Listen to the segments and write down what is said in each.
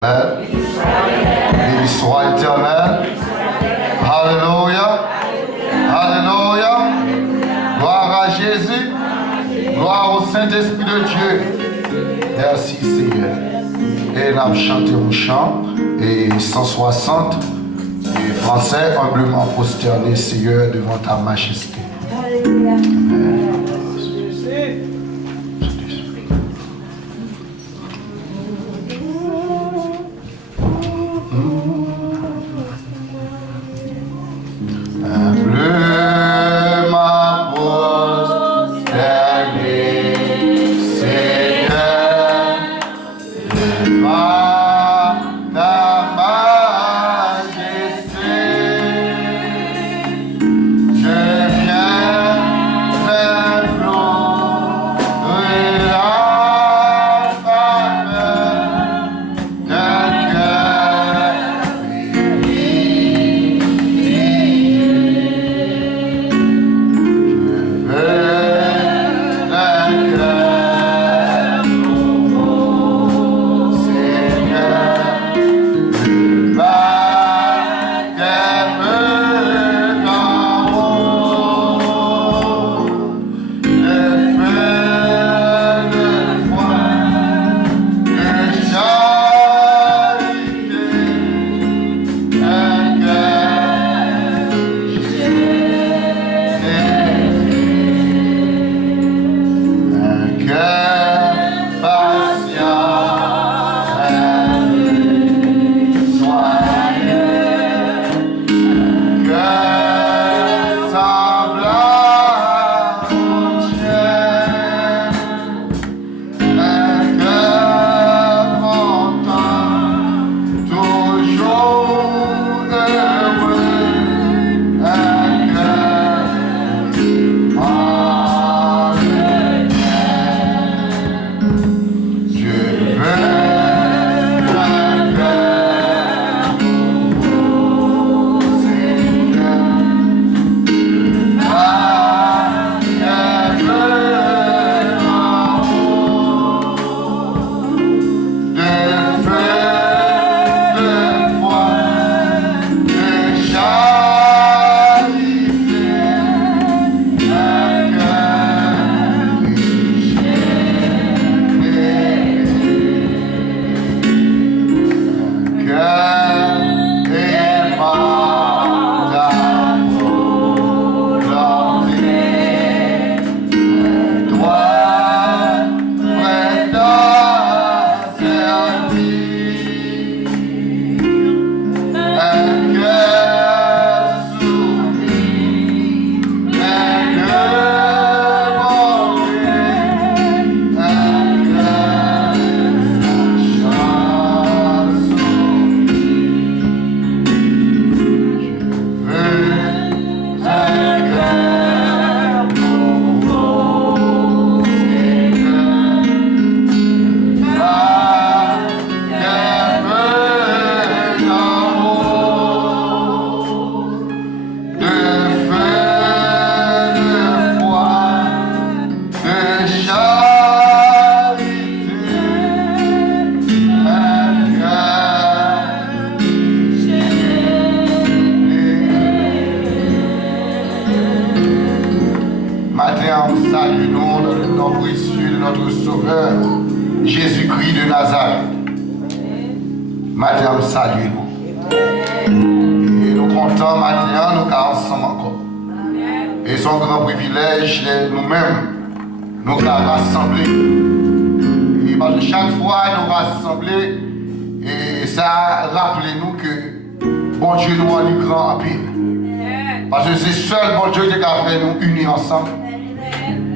Béni soit éternel. Alléluia. Alléluia. Gloire à Jésus. Gloire au Saint-Esprit de Dieu. Merci Seigneur. Et nous avons chanté un chant, et 160, et français, humblement prosterné Seigneur devant ta majesté. Amen.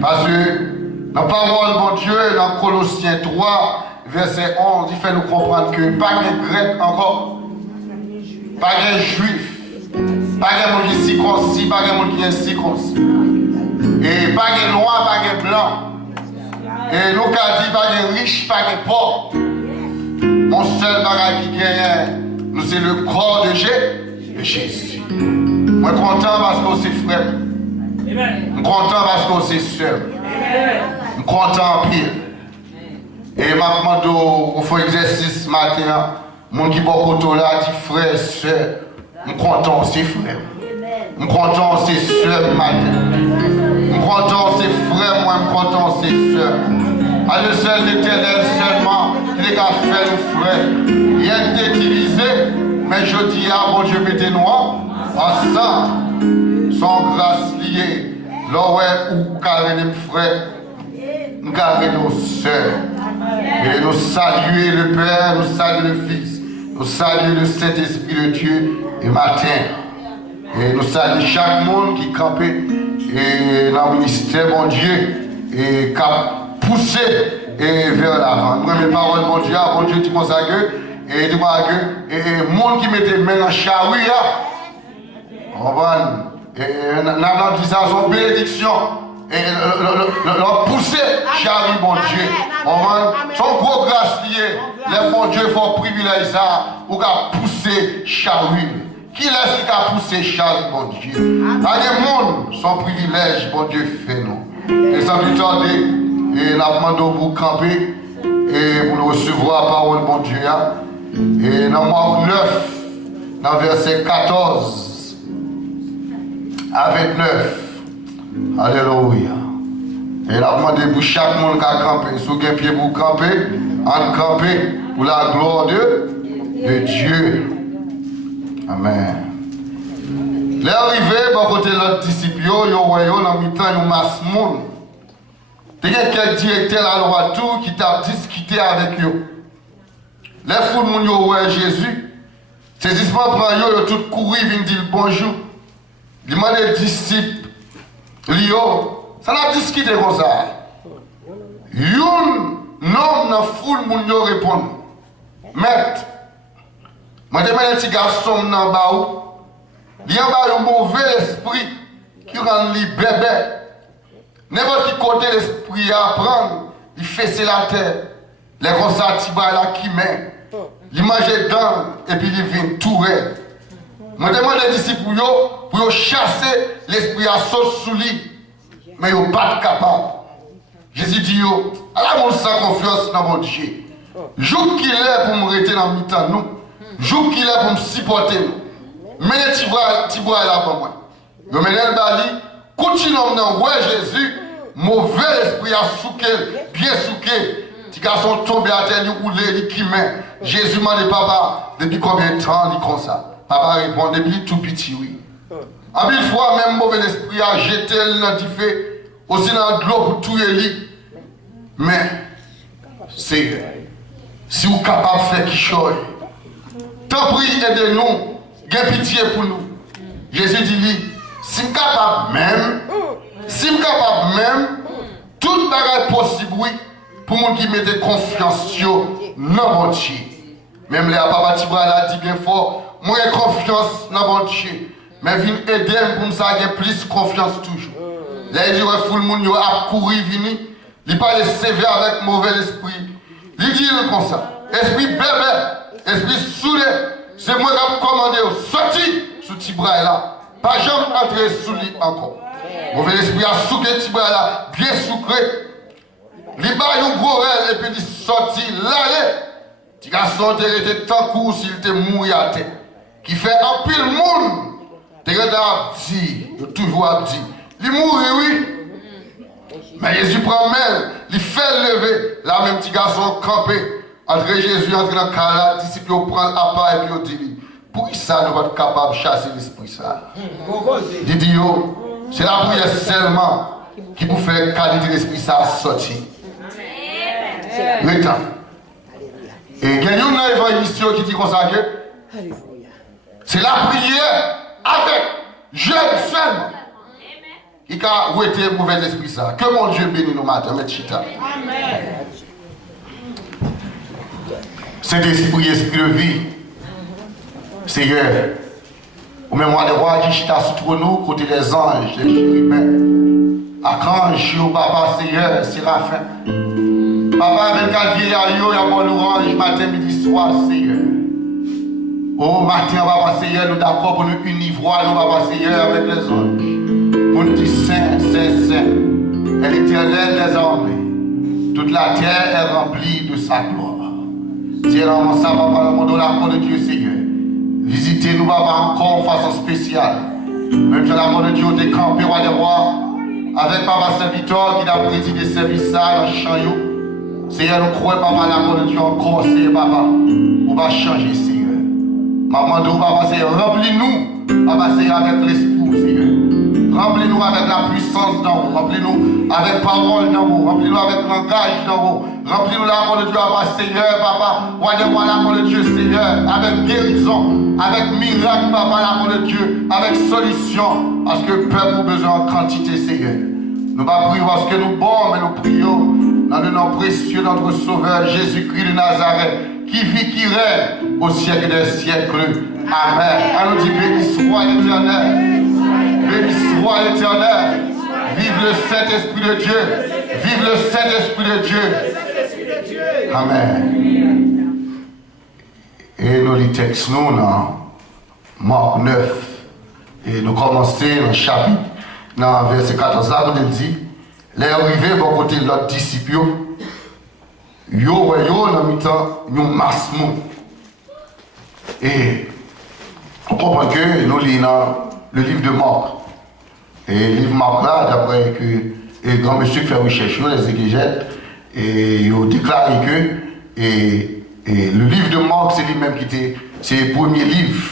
Parce que la parole de Dieu, dans Colossiens 3, verset 11, il fait nous comprendre que pas de grec encore, pas de juif, pas de monde qui est circoncis, pas de monde qui est incirconcis, et pas de noir, pas de blanc, et nous avons dit pas de riche, pas de pauvre. Mon seul bagage qui gagne, nous c'est le corps de Jésus. Je suis content parce que c'est frère. Je suis content parce que c'est soeur. Je suis content en pile. Et maintenant, on fait exercice matin Mon qui beaucoup là dit frère, soeur, je suis content, c'est frère. Je suis content, c'est soeur matin. Je suis content, c'est frère, moi, je suis content, c'est soeur. À le seul l'Éternel seulement, il est qu'à faire le frère. Rien n'est divisé, mais je dis à mon Dieu, mettez-nous ensemble, sans grâce liée. L'oreille ou carré les frères, nous carré nos sœurs. Et nous saluer le Père, nous saluer le Fils, nous saluer le Saint-Esprit de Dieu et matin. Et nous saluons chaque monde qui campe et dans le ministère, mon Dieu, et qui a poussé vers l'avant. Nous, mes paroles, mon Dieu, dit comme ça que, et dit moi que, et le monde qui mettait main dans charrue, on va, et dans dit ça, son bénédiction, et leur pousser charrue, mon Dieu. On va, son gros grâce lié, les bon Dieu font privilège ça, ou qu'à pousser charrue. Qui laisse qui a poussé charrue, mon Dieu? À des mondes, son privilège, mon Dieu, fait nous. Et sans plus tarder, et nous demandons pour camper et pour recevoir la parole, mon Dieu. Et dans Marc 9, dans verset 14 à 29. Alléluia. Et nous demandons pour chaque monde qui a campé, sous un pied pour camper, en camper pour la gloire de Dieu. Amen. Les arrivés, bon côté l'autre disciple, yo voyons dans mi-temps, yo masse monde. Il y a quelques directeurs à l'heure tout qui t'a discuté avec eux. Les foules moun yo ouais Jésus. Ces disciples prennent yo tout courir viennent dire bonjour. Ils demandent les disciples Lio, ça n'a discuté comme ça. Yon nom dans foule moun yo répond. Maître, moi demande un petit garçon dans baou. Il y a un mauvais esprit qui rend lui bébé. N'importe qui côté l'esprit à prendre, il fait la terre. Les constats là qui met. Il mange dedans et puis il vient tout raide. Je demande aux disciples pour chasser l'esprit à sauce sous lui. Mais ils ne sont pas capables. Jésus dit, Allah mon sans confiance dans mon Dieu. Jour qu'il est pour me rester dans le mi-temps, nous. Jour qu'il est pour me supporter, nous. Mais tu vois là pour moi. Je mets le bali, continue dans ouais Jésus, mauvais esprit à souquer, bien souqué. Petit garçon tombé à terre, il roule, il qui met. Jésus m'a dit, papa, depuis combien de temps il comme ça? Papa répond, depuis tout petit, oui. En mille fois, même mauvais esprit a jeté dans le feu, aussi dans l'eau pour tout lui. Mais, c'est, si vous êtes capable de faire quelque chose, tant pis, aidez-nous. Gain pitié pour nous. Jésus dit, si je suis capable même, toute bagarre possible, oui, pour moi qui mette confiance dans mon Dieu. Même les papa Tibra a dit bien fort, moi j'ai confiance dans mon Dieu. Mais viens aider pour me avoir plus confiance toujours. Là, il dit, ouais, tout le monde a couru, vini, il parle sévère avec mauvais esprit. Il dit comme ça, esprit bébé, esprit saoulé. C'est moi qui ai commandé, sorti sous Tibra là. Pas jamais entrer sous lui encore. Mauvais esprit a souqué Tibra là, bien sucré. Il bat un gros rêve et puis il sorti l'aller. Petit garçon était tant court s'il était mort à terre. Qui fait un pile monde. Tu as dit, toujours dit. Il mourit, oui. Mais Jésus prend main, il fait lever. Là même petit garçon campé. Entre Jésus entre dans le cas, les disciples prennent à part et puis ils disent, pour ça nous sommes capables de chasser l'esprit ça. Il dit, c'est la prière seulement qui vous fait qualité l'esprit ça sortir. Maintenant. Et il y a une évangéliste qui dit comme ça que c'est la prière avec jeune seulement qui a été mauvais esprit ça. Que mon Dieu bénisse nos matins, M. Chita. C'est l'esprit, esprit de vie. Seigneur, au même moment de roi qui chita sous nous, côté des anges, les chérubins. Archange, papa, Seigneur, Séraphin. Papa, avec un vieillard, il y a bon orange, matin, midi, soir, Seigneur. Oh, matin, papa, Seigneur, nous d'accord pour nous unir, voir, nous, papa, Seigneur, avec les anges. Pour nous dire Saint, Saint, Saint. Et l'Éternel des armées. Toute la terre est remplie de sa gloire. C'est là, mon sang, papa, mon demandons l'amour de Dieu, Seigneur. Visitez-nous, Papa, encore en façon spéciale. Même si l'amour de Dieu est campé, roi des rois, avec Papa Saint-Victor qui a présidé ce service dans le champ. Seigneur, nous croyons, Papa, l'amour de Dieu encore, Seigneur, Papa. On va changer, Seigneur. Maman, Papa, Seigneur, remplis-nous, Papa, Seigneur, avec l'esprit, Seigneur. Remplis-nous avec la puissance d'en haut. Remplis-nous avec parole d'en haut. Remplis-nous avec langage d'en haut. Remplis-nous l'amour de Dieu, Papa, Seigneur, Papa. Roi de roi, l'amour de Dieu, Seigneur. Avec guérison, avec miracle, Papa, l'amour de Dieu. Avec solution. Parce que le peuple a besoin en quantité, Seigneur. Nous ne pas prier parce que nous bons, mais nous prions dans le nom précieux de notre Sauveur Jésus-Christ de Nazareth, qui vit, qui règne au siècle des siècles. Amen. À nous dit, béni soit l'Éternel. Béni soit l'Éternel. Vive le Saint-Esprit de Dieu. Vive le Saint-Esprit de Dieu. Amen. Et nous les textes, nous, dans Marc 9. Et nous commençons dans le chapitre, dans verset 14, là, nous dit, les arrivés, bon côté de l'autre disciple, yo, dans le temps, nous masse monde. Et on comprend que nous lisons le livre de Marc. Et le livre de Marc là, d'après que les grands messieurs qui font recherche, les exégètes, et ils ont déclaré que le livre de Marc, c'est lui-même qui était, c'est le premier livre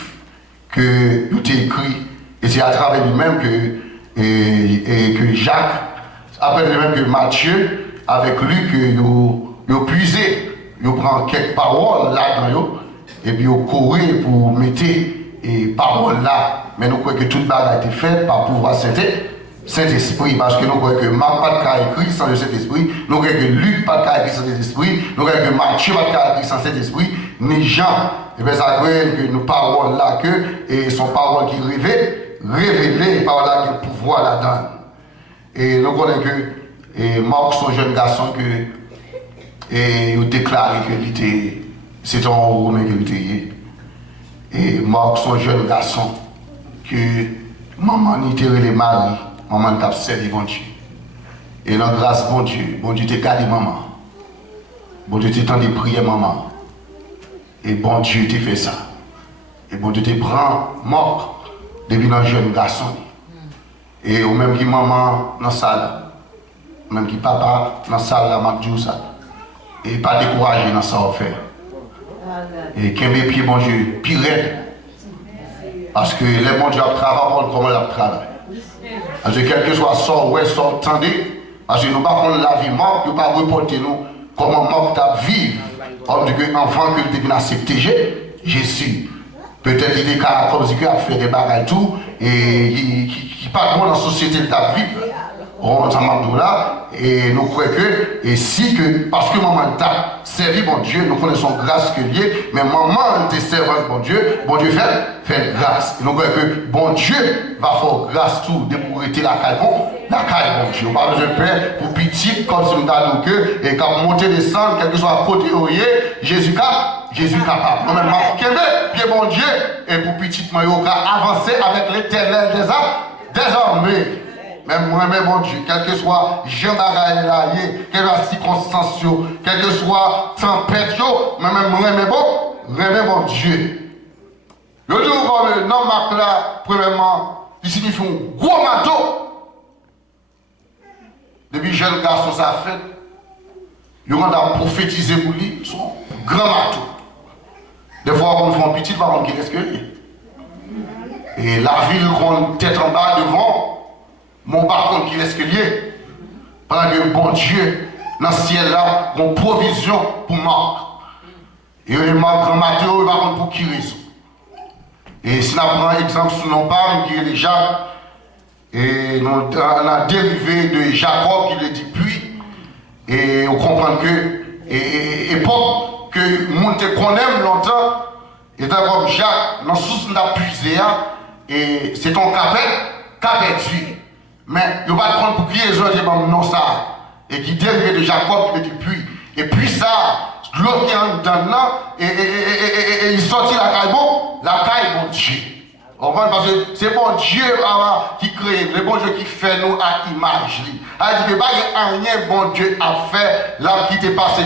que il a écrit. Et c'est à travers lui-même que Jacques, après lui-même que Matthieu, avec Luc, il a puisé, il prend quelques paroles là-dedans, et puis il a couru pour mettre les paroles là. Mais nous croyons que toute bagarre a été faite par pouvoir Saint-Esprit, parce que nous croyons que Marc n'a pas écrit sans le Saint-Esprit, nous croyons que Luc n'a pas écrit sans le Saint-Esprit, nous croyons que Matthieu n'a pas écrit sans le Saint-Esprit, ni Jean. Et bien ça croit que nos paroles là, et son parole qui révélées par là le pouvoir là-dedans. Et nous croyons que Marc, son jeune garçon, il a déclaré que c'était un Romain qui était. Et Marc, son jeune garçon, que maman n'était les maris, maman t'a servi bon Dieu. Et dans grâce, bon Dieu t'a gardé maman. Bon Dieu t'a tendu prier maman. Et bon Dieu t'a fait ça. Et bon Dieu t'a pris mort depuis un jeune garçon. Et au même qui maman dans la salle, même qui papa dans la salle, là, m'a dit ça. Et pas découragé dans ça faire. Et qu'un pied, bon Dieu, pire. Parce que les bons Dieu travaillent comment ils travaillent. Parce que quel que soit sort, ouais, sort, tendez. Parce que nous ne pouvons pas la vie morte, nous ne pouvons pas reporter nous comment mort ta vie. On dit que enfant que tu viens accepter Jésus. Peut-être qu'il est comme si il a fait des bagages tout et qui pas bon dans la société de ta vie. On s'en là et nous croyons que et si que parce que maman t'a servi bon Dieu, nous connaissons grâce que lié, mais maman te servant bon Dieu fait grâce. Et nous croyons que bon Dieu va faire grâce tout de pour être la caille bon Dieu. On pas besoin de père pour petit comme si nous avons que et quand monter descendre quel que soit à côté Jésus capable. Nous même bien bon Dieu et pour petit moi avancer avec l'Éternel des armées. Même moi, même mon Dieu, quel que soit Jean Bagaille là, quelle que soit circonstance, quel que soit tempête, même moi, même mon Dieu. Le jour où le nom Marc là, premièrement, il signifie un gros manteau. Depuis jeune garçon, ça fait, il a prophétisé pour lui, son grand manteau. Des fois, on fait un petit, par contre, qui reste que lui. Et la ville qu'on tête en bas devant, mon balcon qui reste que lié. Pendant que bon Dieu, dans le ciel là, une provision pour Marc. Et Marc grand matin, il va prendre pour qui raison. Et si on prend un exemple sur nos parents, qui est déjà, et on a dérivé de Jacob qui le dit puis, et on comprend que, époque que le monde qu'on aime longtemps, étant comme Jacques, dans le sous on a puisé, et c'est ton capet. Mais il ne va pas prendre pour qui les autres, non ça. Et qui dérive de Jacob, qui le dit puis. Et puis ça, l'autre qui est en dedans, et il sortit la caille bon Dieu. Parce que c'est bon Dieu qui crée, le bon Dieu qui fait nous à image. Il dit que pas rien bon Dieu a fait là qui t'est passé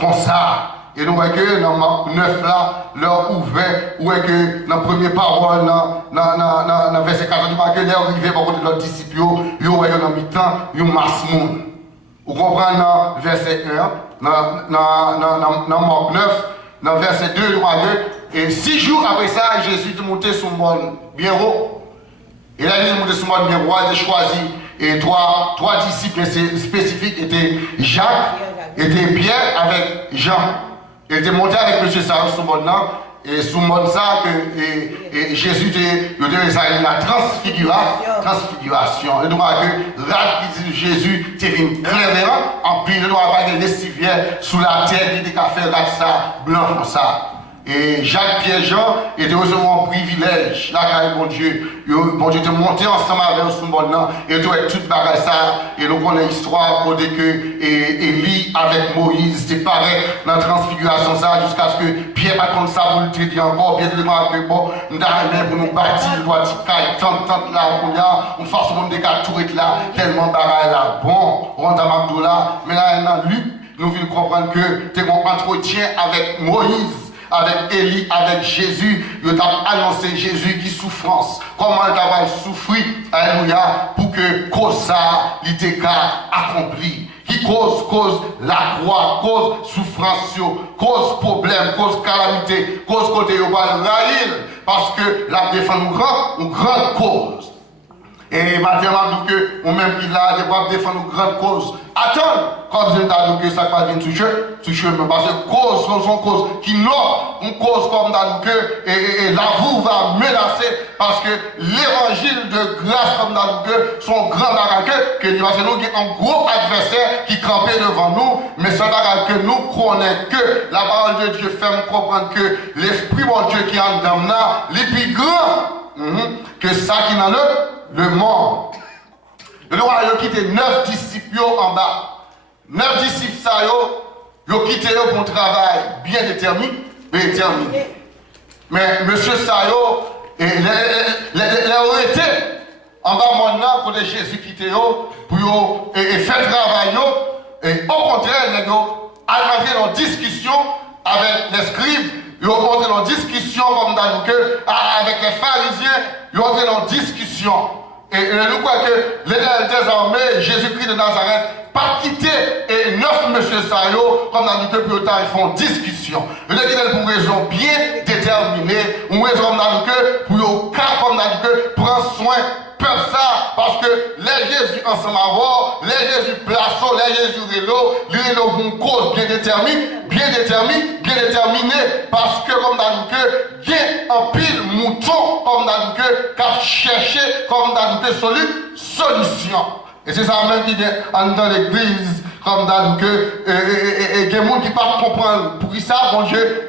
comme ça. Et nous voyons que dans Marc 9 là, leur ouvert, où est que dans la première parole, dans verset 14, nous voyons que leur arrivé par contre de leurs disciples, ils voyons dans mi-temps, ils masse monde. Vous comprenez dans verset 1, dans Marc 9, dans verset 2, nous voyons et 6 jours après ça, Jésus est monté sur le monde bien haut. Et là, il est monté sur le monde bien haut, il a choisi. Et trois disciples spécifiques étaient Jacques, était Pierre avec Jean. Il était monté avec M. Sarah sur le monde là. Et sous le monde ça, et Jésus était la transfiguration. Et donc, que Jésus était venu clairement, en plus, il doit avoir des lessivières sous la terre, il était qu'à faire ça blanc comme ça. Et Jacques, Pierre, Jean étaient recevoir un privilège. Là, quand bon Dieu était monté ensemble avec eux sous le monde là, et tout avec toute bagage ça. Et nous connaissons l'histoire côté que Élie avec Moïse, c'était pareil dans la transfiguration ça, jusqu'à ce que Pierre, pas comme ça, vous le dire encore, Pierre, dit que bon, nous avons pour nous bâtir, nous doit dire, tant là, on fasse le monde des cas, tout est là, tellement bagage là. Bon, on rentre à Magdoula, mais là, dans Luc, nous venons comprendre que tu as un entretien avec Moïse. Avec Élie, avec Jésus, il a annoncé Jésus qui souffrance. Comment il a souffert, alléluia, pour que cause ça, il était accompli. Qui cause la croix, cause souffrance, cause problème, cause calamité, cause côté au bas parce que la défense une grande cause. Et maintenant, que ou même qu'il a des défendre une grande cause. Attends, comme je l'ai dit, que ça va venir toucher, mais parce que cause, son cause, qui n'a une cause comme dans que, et la vous va menacer, parce que l'évangile de grâce comme dans que, son grand bagaille, que nous avons un gros adversaire qui campait devant nous, mais ce bagaille que nous connaissons que la parole de Dieu fait nous comprendre que l'Esprit de Dieu qui est en dedans là, il est plus grand que ça qui est dans le monde. Le roi a quitté 9 disciples en bas. 9 disciples, ils ont quitté pour un travail bien déterminé. Mais monsieur Sayo, il a été en bas maintenant pour Jésus quitter pour faire travail. Et au contraire, ils ont entré en discussion avec les scribes. Ils ont entré en discussion comme dans avec les pharisiens. Ils ont entré en discussion. Et nous croyons que désormais, Jésus-Christ de Nazareth, pas quitter et 9 monsieur Sayo, comme dans le peuple, ils font discussion. Ils ont pour une raison bien déterminée, une raison dans le pour le cas comme dans le prendre soin, peuple ça, parce que les Jésus ensemble avant, les Jésus placeau, les Jésus rélo, les rélo pour une cause bien déterminée, parce que comme dans le cœur, il y a un pile mouton comme dans le cœur, qui a cherché comme dans le cœur solution. Et c'est ça même qui est dans l'église, comme dans le cœur, et il y a des gens qui ne peuvent pas comprendre pour qui ça, bon Dieu,